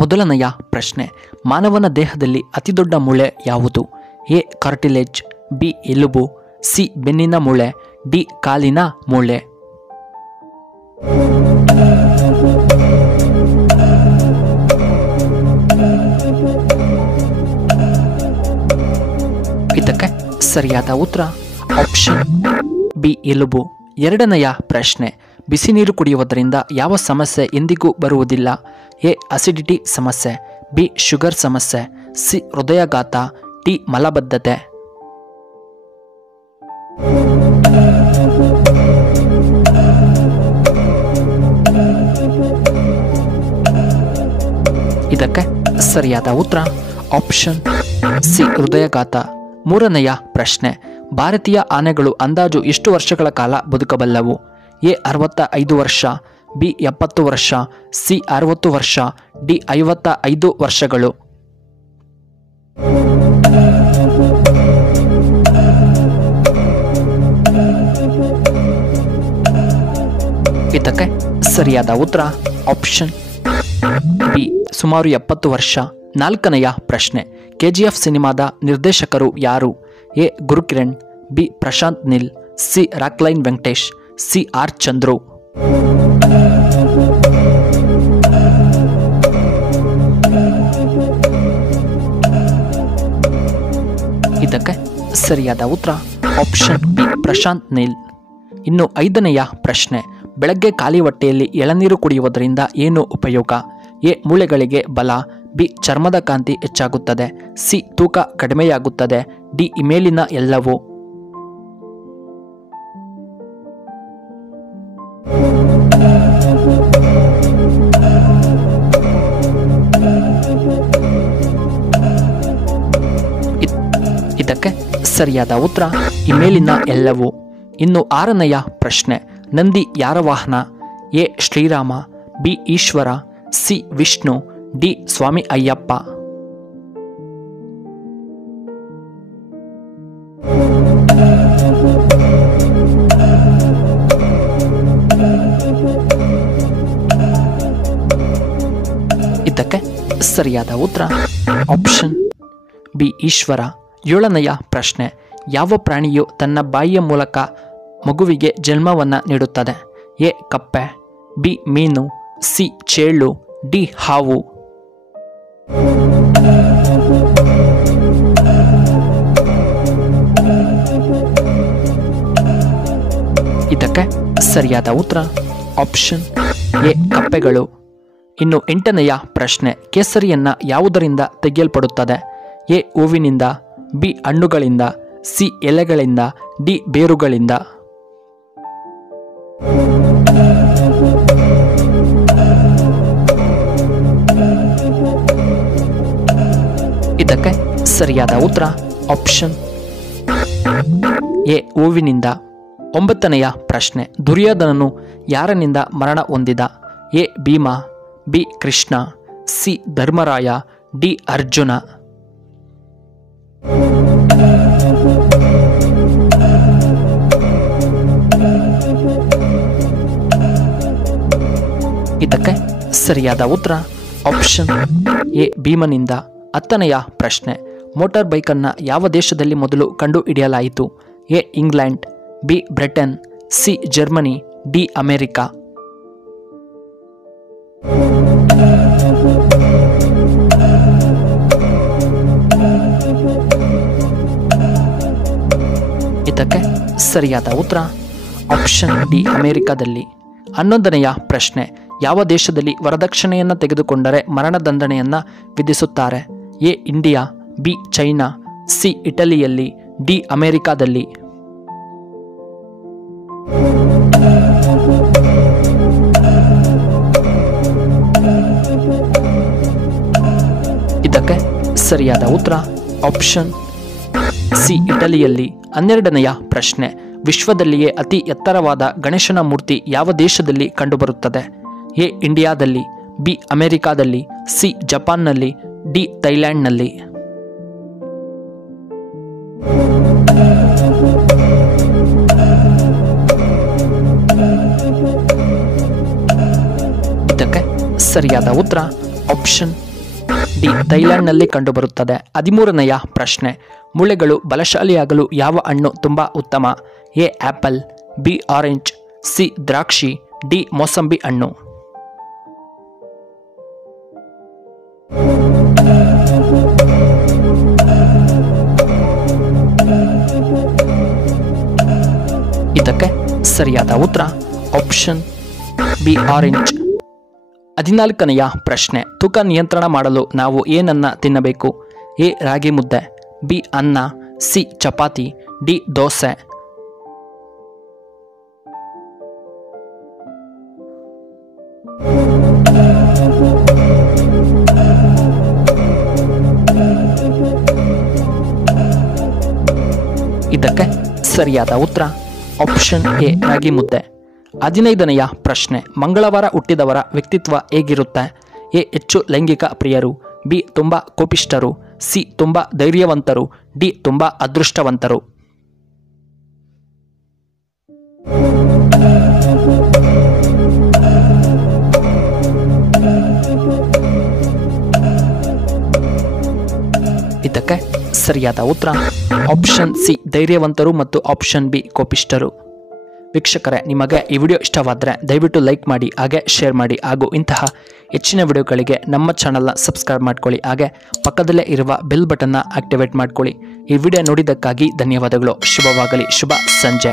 ಮೊದಲನೆಯ ಪ್ರಶ್ನೆ, ಮಾನವನ ದೇಹದಲ್ಲಿ ಅತಿದೊಡ್ಡ ಮೂಳೆ ಯಾವುದು? ಎ ಕಾರ್ಟಿಲೇಜ್, ಬಿ ಎಲುಬು, ಸಿ ಬೆನ್ನಿನ ಮೂಳೆ, ಡಿ ಕಾಲಿನ ಮೂಳೆ. ಇದಕ್ಕೆ ಸರಿಯಾದ ಉತ್ತರ ಆಪ್ಷನ್ ಬಿ ಎಲುಬು. ಎರಡನೆಯ ಪ್ರಶ್ನೆ, ಬಿಸಿ ನೀರು ಕುಡಿಯುವುದರಿಂದ ಯಾವ ಸಮಸ್ಯೆ ಎಂದಿಗೂ ಬರುವುದಿಲ್ಲ? ಎ ಅಸಿಡಿಟಿ ಸಮಸ್ಯೆ, ಬಿ ಶುಗರ್ ಸಮಸ್ಯೆ, ಸಿ ಹೃದಯಾಘಾತ, ಡಿ ಮಲಬದ್ಧತೆ. ಇದಕ್ಕೆ ಸರಿಯಾದ ಉತ್ತರ ಆಪ್ಷನ್ ಸಿ ಹೃದಯಾಘಾತ. ಮೂರನೆಯ ಪ್ರಶ್ನೆ, ಭಾರತೀಯ ಆನೆಗಳು ಅಂದಾಜು ಎಷ್ಟು ವರ್ಷಗಳ ಕಾಲ ಬದುಕಬಲ್ಲವು? ಎ 65 ವರ್ಷ, ಬಿ 70 ವರ್ಷ, ಸಿ 60 ವರ್ಷ, ಡಿ 55 ವರ್ಷಗಳು. ಇದಕ್ಕೆ ಸರಿಯಾದ ಉತ್ತರ ಆಪ್ಷನ್ ಬಿ ಸುಮಾರು 70 ವರ್ಷ. ನಾಲ್ಕನೆಯ ಪ್ರಶ್ನೆ, KGF ಸಿನಿಮಾದ ನಿರ್ದೇಶಕರು ಯಾರು? A Gurukiran, B Prashanth Neel, C Rockline Venkatesh, C R Chandru. ಇದಕ್ಕೆ ಸರಿಯಾದ ಉತ್ತರ ಆಪ್ಷನ್ ಬಿ ಪ್ರಶಾಂತ್ ನೀಲ್. ಇನ್ನು ಐದನೆಯ ಪ್ರಶ್ನೆ, ಬೆಳಗ್ಗೆ ಖಾಲಿ ಹೊಟ್ಟೆಯಲ್ಲಿ ಎಳನೀರು ಕುಡಿಯುವುದರಿಂದ ಏನು ಉಪಯೋಗ? ಎ ಮೂಳೆಗಳಿಗೆ ಬಲ, ಬಿ ಚರ್ಮದ ಕಾಂತಿ ಹೆಚ್ಚಾಗುತ್ತದೆ, ಸಿ ತೂಕ ಕಡಿಮೆಯಾಗುತ್ತದೆ, ಡಿ ಮೇಲಿನ ಎಲ್ಲವೂ. ಇದಕ್ಕೆ ಸರಿಯಾದ ಉತ್ತರ ಈ ಮೇಲಿನ ಎಲ್ಲವೂ. ಇನ್ನು ಆರನೆಯ ಪ್ರಶ್ನೆ, ನಂದಿ ಯಾರ ವಾಹನ? A Shri Rama, B Ishwara, C Vishnu, D Swami Ayyappa. ಇದಕ್ಕೆ ಸರಿಯಾದ ಉತ್ತರ ಆಪ್ಷನ್ ಬಿ ಈಶ್ವರ. ಏಳನೆಯ ಪ್ರಶ್ನೆ, ಯಾವ ಪ್ರಾಣಿಯು ತನ್ನ ಬಾಯಿಯ ಮೂಲಕ ಮಗುವಿಗೆ ಜನ್ಮವನ್ನು ನೀಡುತ್ತದೆ? ಎ ಕಪ್ಪೆ, ಬಿ ಮೀನು, ಸಿ ಚೇಳು, ಡಿ ಹಾವು. ಇದಕ್ಕೆ ಸರಿಯಾದ ಉತ್ತರ ಆಪ್ಷನ್ ಎ ಕಪ್ಪೆಗಳು. ಇನ್ನು ಎಂಟನೆಯ ಪ್ರಶ್ನೆ, ಕೇಸರಿಯನ್ನ ಯಾವುದರಿಂದ ತೆಗೆಯಲ್ಪಡುತ್ತದೆ? ಎ ಹೂವಿನಿಂದ, ಬಿ ಹಣ್ಣುಗಳಿಂದ, ಸಿ ಎಲೆಗಳಿಂದ, ಡಿ ಬೇರುಗಳಿಂದ. ಇದಕ್ಕೆ ಸರಿಯಾದ ಉತ್ತರ ಆಪ್ಷನ್ ಎ ಹೂವಿನಿಂದ. ಒಂಬತ್ತನೆಯ ಪ್ರಶ್ನೆ, ದುರ್ಯೋಧನನು ಯಾರನಿಂದ ಮರಣ ಹೊಂದಿದ? A Bhima, B Krishna, C Dharmaraya, D Arjuna. ಇದಕ್ಕೆ ಸರಿಯಾದ ಉತ್ತರ ಆಪ್ಷನ್ ಎ ಭೀಮನಿಂದ. ಹತ್ತನೆಯ ಪ್ರಶ್ನೆ, ಮೋಟಾರ್ ಬೈಕನ್ನು ಯಾವ ದೇಶದಲ್ಲಿ ಮೊದಲು ಕಂಡು ಹಿಡಿಯಲಾಯಿತು? A England, B Britain, C Germany, D America. ಇದಕ್ಕೆ ಸರಿಯಾದ ಉತ್ತರ ಆಪ್ಷನ್ ಡಿ ಅಮೆರಿಕದಲ್ಲಿ. 11ನೆಯ ಪ್ರಶ್ನೆ, ಯಾವ ದೇಶದಲ್ಲಿ ವರದಕ್ಷಿಣೆಯನ್ನು ತೆಗೆದುಕೊಂಡರೆ ಮರಣದಂಡನೆಯನ್ನು ವಿಧಿಸುತ್ತಾರೆ? A India, B China, C ಇಟಲಿಯಲ್ಲಿ, ಡಿ ಅಮೆರಿಕಾದಲ್ಲಿ. ಇದಕ್ಕೆ ಸರಿಯಾದ ಉತ್ತರ ಆಪ್ಷನ್ ಸಿ ಇಟಲಿಯಲ್ಲಿ. 12ನೆಯ ಪ್ರಶ್ನೆ, ವಿಶ್ವದಲ್ಲಿಯೇ ಅತಿ ಎತ್ತರವಾದ ಗಣೇಶನ ಮೂರ್ತಿ ಯಾವ ದೇಶದಲ್ಲಿ ಕಂಡುಬರುತ್ತದೆ? ಎ ಇಂಡಿಯಾದಲ್ಲಿ, ಬಿ ಅಮೆರಿಕಾದಲ್ಲಿ, ಸಿ ಜಪಾನ್ನಲ್ಲಿ, ಡಿ ಥೈಲ್ಯಾಂಡ್ನಲ್ಲಿ. ಇದಕ್ಕೆ ಸರಿಯಾದ ಉತ್ತರ ಆಪ್ಷನ್ ಡಿ ಥೈಲ್ಯಾಂಡ್ನಲ್ಲಿ ಕಂಡುಬರುತ್ತದೆ. 13ನೆಯ ಪ್ರಶ್ನೆ, ಮೂಳೆಗಳು ಬಲಶಾಲಿಯಾಗಲು ಯಾವ ಹಣ್ಣು ತುಂಬ ಉತ್ತಮ? A apple, B orange, C ದ್ರಾಕ್ಷಿ, ಡಿ ಮೋಸಂಬಿ ಹಣ್ಣು. ಇದಕ್ಕೆ ಸರಿಯಾದ ಉತ್ತರ ಆಪ್ಷನ್ ಬಿ ಆರೆಂಜ್. 14ನೆಯ ಪ್ರಶ್ನೆ, ತೂಕ ನಿಯಂತ್ರಣ ಮಾಡಲು ನಾವು ಏನನ್ನ ತಿನ್ನಬೇಕು? ಎ ರಾಗಿ ಮುದ್ದೆ, ಬಿ ಅನ್ನ, ಸಿ ಚಪಾತಿ, ಡಿ ದೋಸೆ. ಇದಕ್ಕೆ ಸರಿಯಾದ ಉತ್ತರ ಆಪ್ಷನ್ ಎ ರಾಗಿ ಮುದ್ದೆ. 15ನೆಯ ಪ್ರಶ್ನೆ, ಮಂಗಳವಾರ ಹುಟ್ಟಿದವರ ವ್ಯಕ್ತಿತ್ವ ಹೇಗಿರುತ್ತೆ? ಎ ಹೆಚ್ಚು ಲೈಂಗಿಕ ಪ್ರಿಯರು, ಬಿ ತುಂಬ ಕೋಪಿಷ್ಠರು, ಸಿ ತುಂಬ ಧೈರ್ಯವಂತರು, ಡಿ ತುಂಬ ಅದೃಷ್ಟವಂತರು. ಇದಕ್ಕೆ ಸರಿಯಾದ ಉತ್ತರ ಆಪ್ಷನ್ ಸಿ ಧೈರ್ಯವಂತರು ಮತ್ತು ಆಪ್ಷನ್ ಬಿ ಕೋಪಿಷ್ಠರು. ವೀಕ್ಷಕರೇ, ನಿಮಗೆ ಈ ವಿಡಿಯೋ ಇಷ್ಟವಾದರೆ ದಯವಿಟ್ಟು ಲೈಕ್ ಮಾಡಿ, ಹಾಗೆ ಶೇರ್ ಮಾಡಿ, ಹಾಗೂ ಇಂತಹ ಹೆಚ್ಚಿನ ವಿಡಿಯೋಗಳಿಗೆ ನಮ್ಮ ಚಾನಲ್ನ ಸಬ್ಸ್ಕ್ರೈಬ್ ಮಾಡ್ಕೊಳ್ಳಿ, ಹಾಗೆ ಪಕ್ಕದಲ್ಲೇ ಇರುವ ಬೆಲ್ ಬಟನ್ನ ಆಕ್ಟಿವೇಟ್ ಮಾಡ್ಕೊಳ್ಳಿ. ಈ ವಿಡಿಯೋ ನೋಡಿದ್ದಕ್ಕಾಗಿ ಧನ್ಯವಾದಗಳು. ಶುಭವಾಗಲಿ. ಶುಭ ಸಂಜೆ.